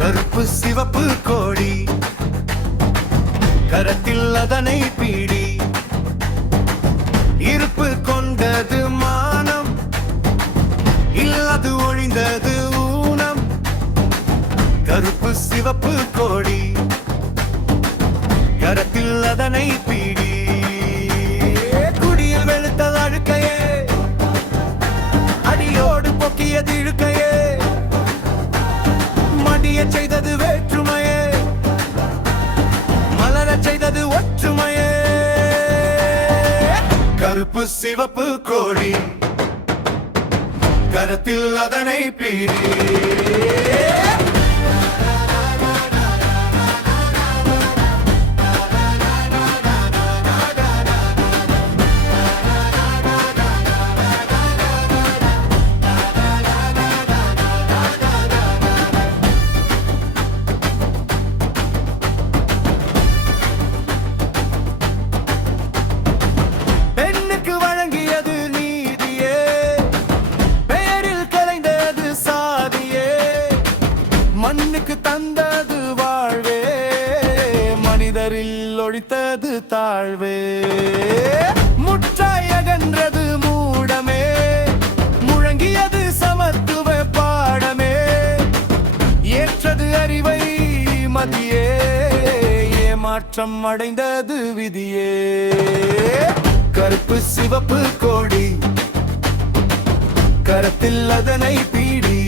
கருப்பு சிவப்பு கோடி கரத்தில் அதனை பீடி இருப்பு கொண்டது மானம் இல்லது ஒழிந்தது ஊனம். கருப்பு சிவப்பு கோடி கரத்தில் அதனை பீடி குடியில் வெளுத்தது அழுக்கையே அடியோடு பொக்கியது இழுக்கையே மடிய செய்தது வேற்றுமையே மலர செய்தது ஒற்றுமையே. கருப்பு சிவப்பு கோடி கரத்தில் அதனை பீடி மண்ணுக்கு தந்தது வாழ்வே மனிதரில் ஒழித்தது தாழ்வே. முற்றாய் அகன்றது மூடமே முழங்கியது சமத்துவ பாடமே ஏற்றது அறிவை மதியே ஏமாற்றம் அடைந்தது விதியே. கருப்பு சிவப்பு கோடி கரத்தில் அதனை பீடி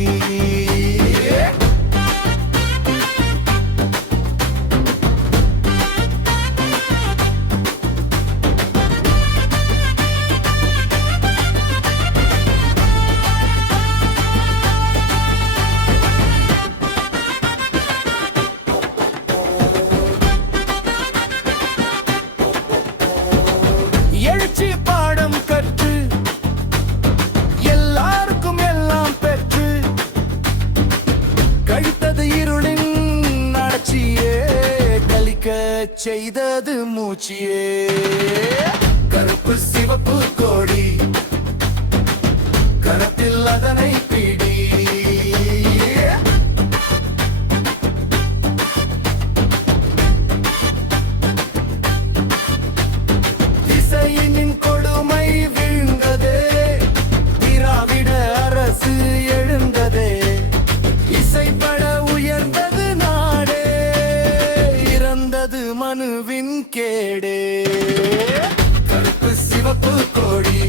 எழுச்சி பாடம் கற்று எல்லாருக்கும் எல்லாம் பெற்று கழித்தது இருளின் ஆட்சியே கலிக்க செய்தது மூச்சியே. கருப்பு சிவப்பு கோடி கரத்தில் அதனை பீடி இசையின் கொடுமை வீழ்ந்ததே திராவிட அரசு எழுந்ததே இசைப்பட உயர்ந்தது நாடே இறந்தது மனுவின் கேடே. கருப்பு சிவப்பு கோடி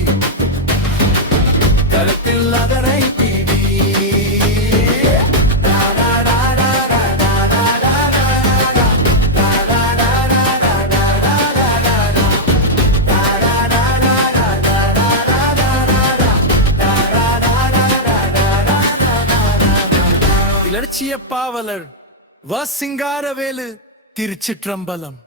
கருத்தில் அதனை பீடி இலட்சிய பாவலர் வ சிங்காரவேலு திருச்சிற்றம்பலம்.